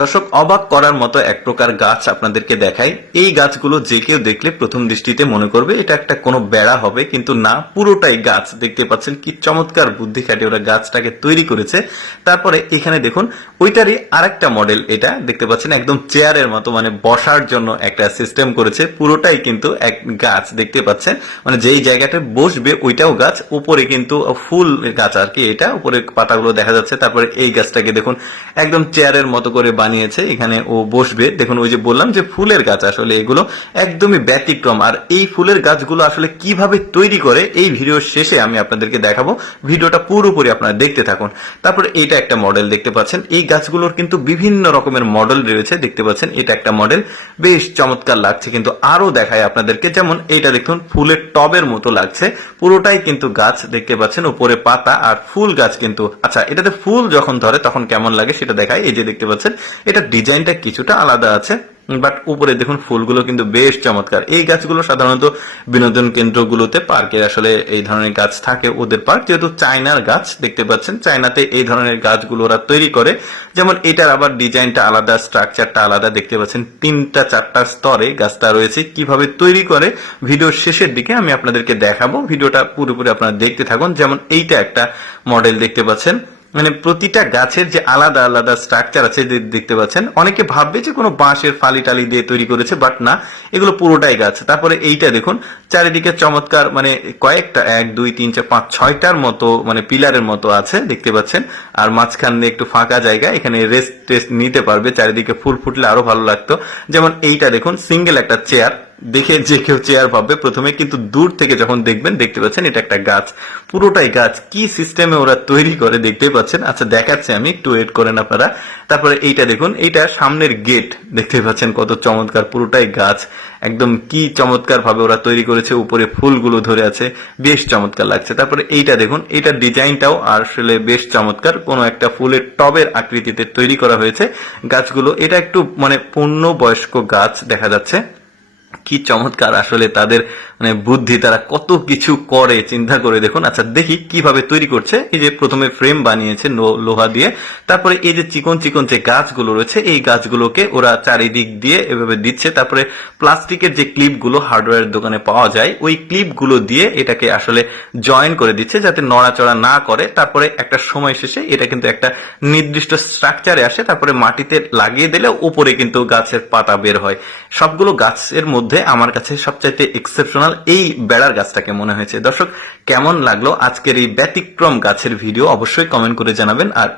দর্শক, অবাক করার মতো এক প্রকার গাছ আপনাদেরকে দেখাই। এই গাছগুলো যে কেউ দেখলে প্রথম দৃষ্টিতে মনে করবে, এটা একটা কোনো বেড়া হবে, কিন্তু না, পুরোটাই গাছ। দেখতে পাচ্ছেন কি চমৎকার বুদ্ধি খাটিয়ে ওরা গাছটাকে তৈরি করেছে। তারপরে এখানে দেখুন, ওইটারই আরেকটা মডেল এটা। দেখতে পাচ্ছেন, একদম চেয়ারের মতো মানে বসার জন্য একটা সিস্টেম করেছে। পুরোটাই কিন্তু এক গাছ, দেখতে পাচ্ছেন। মানে যেই জায়গাটা বসবে, ওইটাও গাছ। উপরে কিন্তু ফুল গাছ আর কি এটা। উপরে পাতাগুলো দেখা যাচ্ছে। তারপরে এই গাছটাকে দেখুন, একদম চেয়ারের মতো করে বানিয়েছে, এখানে ও বসবে। দেখুন, ওই যে বললাম যে ফুলের গাছ, আসলে এগুলো একদমই ব্যতিক্রম। আর এই ফুলের গাছগুলো আসলে কীভাবে তৈরি করে, এই ভিডিওর শেষে আমি আপনাদেরকে দেখাবো। ভিডিওটা পুরোপুরি আপনারা দেখতে থাকুন। তারপরে এটা একটা মডেল দেখতে পাচ্ছেন। এই গাছগুলোর কিন্তু বিভিন্ন রকমের মডেল রয়েছে, দেখতে পাচ্ছেন, এটা একটা মডেল বেশ চমৎকার লাগছে, কিন্তু আরও দেখায় আপনাদেরকে। যেমন এইটা দেখুন, ফুলের টবের মতো লাগছে। পুরোটাই কিন্তু গাছ দেখতে পাচ্ছেন, উপরে পাতা আর ফুল গাছ কিন্তু। আচ্ছা এটাতে ফুল যখন ধরে, তখন কেমন লাগে সেটা দেখায় এই যে দেখতে পাচ্ছেন এটা ডিজাইনটা কিছুটা আলাদা আছে, বাট উপরে দেখুন ফুলগুলো কিন্তু বেশ চমৎকার। এই গাছগুলো সাধারণত বিনোদন কেন্দ্রগুলোতে পার্কে আসলে এই ধরনের গাছ থাকে ওদের পার্ক, যেহেতু চায়নার গাছ দেখতে পাচ্ছেন, চায়নাতে এই ধরনের গাছগুলো ওরা তৈরি করে। যেমন এটার আবার ডিজাইনটা আলাদা, স্ট্রাকচারটা আলাদা, দেখতে পাচ্ছেন তিনটা চারটা স্তরে গাছটা রয়েছে। কীভাবে তৈরি করে ভিডিওর শেষের দিকে আমি আপনাদেরকে দেখাবো। ভিডিওটা পুরোপুরি আপনারা দেখতে থাকুন। যেমন এইটা একটা মডেল দেখতে পাচ্ছেন। মানে প্রতিটা গাছের যে আলাদা আলাদা স্ট্রাকচার আছে দেখতে পাচ্ছেন। অনেকে ভাববে যে কোনো বাঁশের ফালি টালি দিয়ে তৈরি করেছে বাট না, এগুলো পুরোটাই গাছ। তারপরে এইটা দেখুন, চারিদিকে চমৎকার মানে কয়েকটা, এক, দুই, তিন, চার, পাঁচ, ছয়টার মতো মানে পিলারের মতো আছে, দেখতে পাচ্ছেন। আর মাঝখান দিয়ে একটু ফাঁকা জায়গা, এখানে রেস্ট টেস্ট নিতে পারবে, চারিদিকে ফুল ফুটলে আরও ভালো লাগতো। যেমন এইটা দেখুন সিঙ্গেল একটা চেয়ার দেখে যে কেউ চেয়ার পাবে প্রথমে কিন্তু দূর থেকে যখন দেখবেন, দেখতে পাচ্ছেন এটা একটা গাছ। পুরোটাই গাছ। কি সিস্টেমে ওরা তৈরি করে দেখতে পাচ্ছেন। আচ্ছা দেখাচ্ছি আমি, একটু ওয়েট করেন আপনারা। তারপরে এইটা দেখুন, এইটা সামনের গেট দেখতে পাচ্ছেন কত চমৎকার পুরোটাই গাছ। একদম কি চমৎকার ভাবে ওরা তৈরি করেছে, উপরে ফুলগুলো ধরে আছে। বেশ চমৎকার লাগছে। তারপরে এইটা দেখুন, এইটার ডিজাইনটাও আসলে বেশ চমৎকার। কোনো একটা ফুলের টবের আকৃতিতে তৈরি করা হয়েছে গাছগুলো। এটা একটু মানে পূর্ণ বয়স্ক গাছ দেখা যাচ্ছে। কি চমৎকার আসলে তাদের মানে বুদ্ধি, তারা কত কিছু করে, চিন্তা করে। দেখুন আচ্ছা দেখি কীভাবে তৈরি করছে। এই যে প্রথমে ফ্রেম বানিয়েছে লোহা দিয়ে। তারপরে এই যে চিকন চিকন যে গাছগুলো রয়েছে, এই গাছগুলোকে ওরা চারিদিক দিয়ে এভাবে দিচ্ছে। তারপরে প্লাস্টিকের যে ক্লিপগুলো হার্ডওয়্যার দোকানে পাওয়া যায়, ওই ক্লিপগুলো দিয়ে এটাকে আসলে জয়েন করে দিচ্ছে, যাতে নড়াচড়া না করে। তারপরে একটা সময় শেষে এটা কিন্তু একটা নির্দিষ্ট স্ট্রাকচারে আসে। তারপরে মাটিতে লাগিয়ে দিলে উপরে কিন্তু গাছের পাতা বের হয়। সবগুলো গাছের মধ্যে আমার কাছে সবচাইতে এক্সেপশনাল এই বেড়ার গাছটাকে মনে হয়েছে। দর্শক, কেমন লাগল আজকের এই ব্যতিক্রম গাছের ভিডিও অবশ্যই কমেন্ট করে জানাবেন। আর